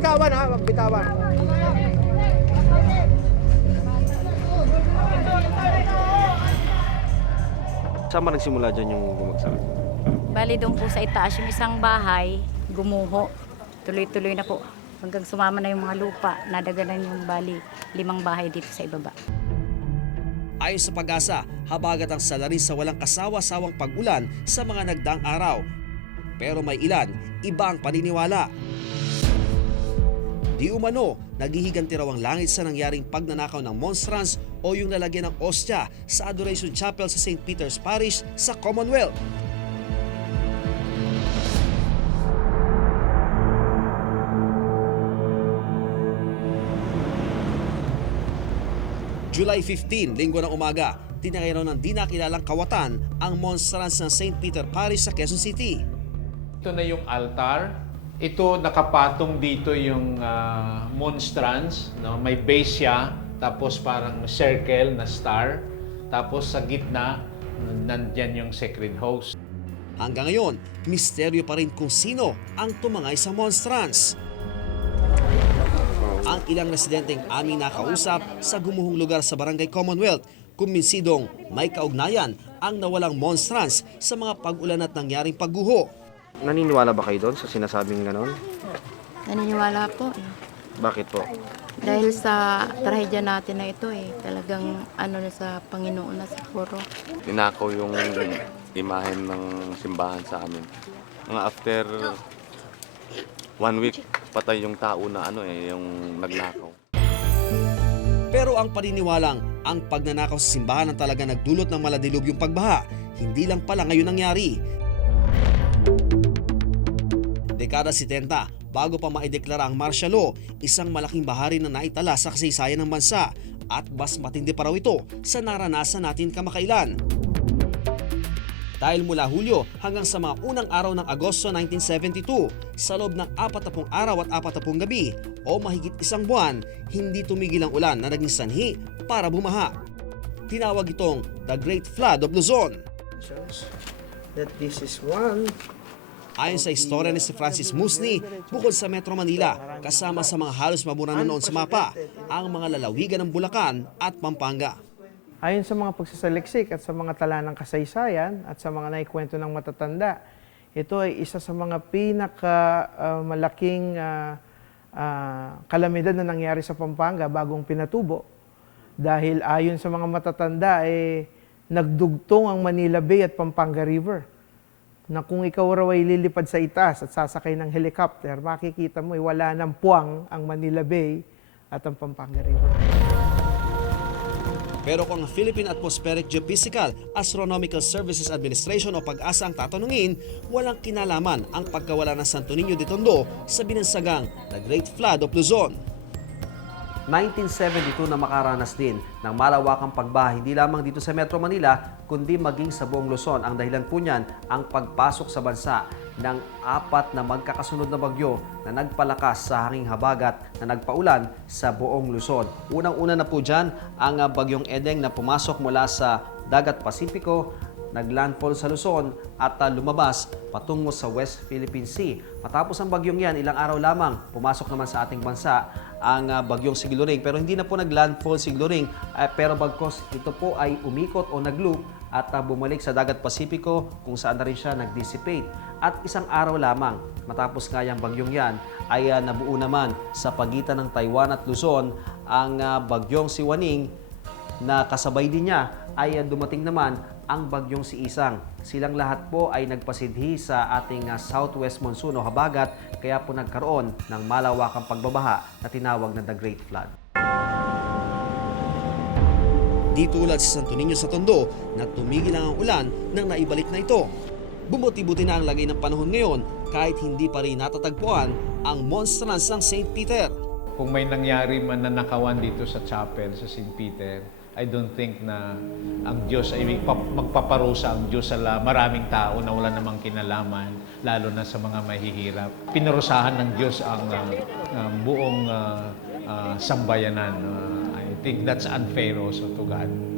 bitawan ha, wag bitawan. Saan ba nagsimula dyan yung bumagsak? Bali doon po sa itaas yung isang bahay, gumuho. Tuloy-tuloy na po. Hanggang sumama na yung mga lupa, nadaganan yung bali limang bahay dito sa ibaba. Ayon sa pag-asa, habagat ang salarin sa walang kasawa-sawang pag-ulan sa mga nagdaang araw. Pero may ilan, iba ang paniniwala. Di umano, naghihiganti raw ang langit sa nangyaring pagnanakaw ng monstrance o yung lalagyan ng ostya sa Adoration Chapel sa St. Peter's Parish sa Commonwealth. July 15, linggo ng umaga, tinakay ng di nakilalang kawatan ang monstrance ng St. Peter Parish sa Quezon City. Ito na yung altar. Ito nakapatong dito yung ah, monstrance, no? May base siya, tapos parang circle na star. Tapos sa gitna, nandyan yung sacred host. Hanggang ngayon, misteryo pa rin kung sino ang tumangay sa monstrance. Ang ilang residenteng aming nakausap sa gumuhong lugar sa Barangay Commonwealth, kumbinsidong may kaugnayan ang nawalang monstrance sa mga pag-ulan at nangyaring pagguho. Naniniwala ba kayo doon sa sinasabing ganon? Naniniwala po eh. Bakit po? Dahil sa trahedya natin na ito eh, talagang ano na sa Panginoon na siguro. ninakaw yung imahen ng simbahan sa amin. Mga after one week, patay yung tao na ano eh, yung nagnakaw. Pero ang paniniwalang ang pagnanakaw sa simbahan ang talaga nagdulot ng maladilubyong pagbaha, hindi lang pala ngayon nangyari. Dekada 70, bago pa maideklara ang martial law, isang malaking bahari na naitala sa kasaysayan ng bansa at mas matindi pa raw ito sa naranasan natin kamakailan. Dahil mula Hulyo hanggang sa mga unang araw ng Agosto 1972, sa loob ng 40 araw at 40 gabi o mahigit isang buwan, hindi tumigil ang ulan na naging sanhi para bumaha. Tinawag itong The Great Flood of Luzon. That this is one Ayon sa istorya ni si Francis Musni, bukod sa Metro Manila, kasama sa mga halos mabura na noon sa mapa, ang mga lalawigan ng Bulacan at Pampanga. Ayon sa mga pagsasaliksik at sa mga tala ng kasaysayan at sa mga naikwento ng matatanda, ito ay isa sa mga pinaka ah, malaking ah, ah, kalamidad na nangyari sa Pampanga bagong pinatubo. Dahil ayon sa mga matatanda, eh, nagdugtong ang Manila Bay at Pampanga River. Na kung ikaw raw ay lilipad sa itaas at sasakay ng helicopter, makikita mo, eh, wala ng puwang ang Manila Bay at ang Pampanga River. Pero kung Philippine Atmospheric Geophysical Astronomical Services Administration o pag-asa ang tatanungin, walang kinalaman ang pagkawala ng Santo Niño de Tondo sa binansagang The Great Flood of Luzon. 1972 na makaranas din ng malawakang pagbaha hindi lamang dito sa Metro Manila kundi maging sa buong Luzon. Ang dahilan po niyan ang pagpasok sa bansa ng apat na magkakasunod na bagyo na nagpalakas sa hanging habagat na nagpaulan sa buong Luzon. Unang-una na po dyan ang ah, bagyong Edeng na pumasok mula sa dagat Pasipiko naglandfall sa Luzon at uh, lumabas patungo sa West Philippine Sea. Matapos ang bagyong yan, ilang araw lamang, pumasok naman sa ating bansa ang uh, bagyong Sigloring. Pero hindi na po naglandfall Sigloring, uh, pero bagkos ito po ay umikot o nagloop at uh, bumalik sa dagat Pasipiko kung saan na rin siya nag-dissipate. At isang araw lamang, matapos nga yung bagyong yan, ay nabuo naman sa pagitan ng Taiwan at Luzon ang uh, bagyong Siwaning na kasabay din niya ay dumating naman ang bagyong si Isang. Silang lahat po ay nagpasidhi sa ating uh, southwest monsoon o habagat kaya po nagkaroon ng malawakang pagbabaha na tinawag na The Great Flood. Di tulad sa Santo Niño sa Tondo na tumigil lang ang ulan nang naibalik na ito. Bumuti-buti na ang lagay ng panahon ngayon kahit hindi pa rin natatagpuan ang monstrance ng St. Peter. Kung may nangyari man na nakawan dito sa chapel, sa St. Peter, I don't think na ang Diyos ay magpa- magpaparusa ang Diyos sa maraming tao na wala namang kinalaman, lalo na sa mga mahihirap. Pinarusahan ng Diyos ang ah, ah, buong ah, ah, sambayanan. Ah, I think that's unfair also to God.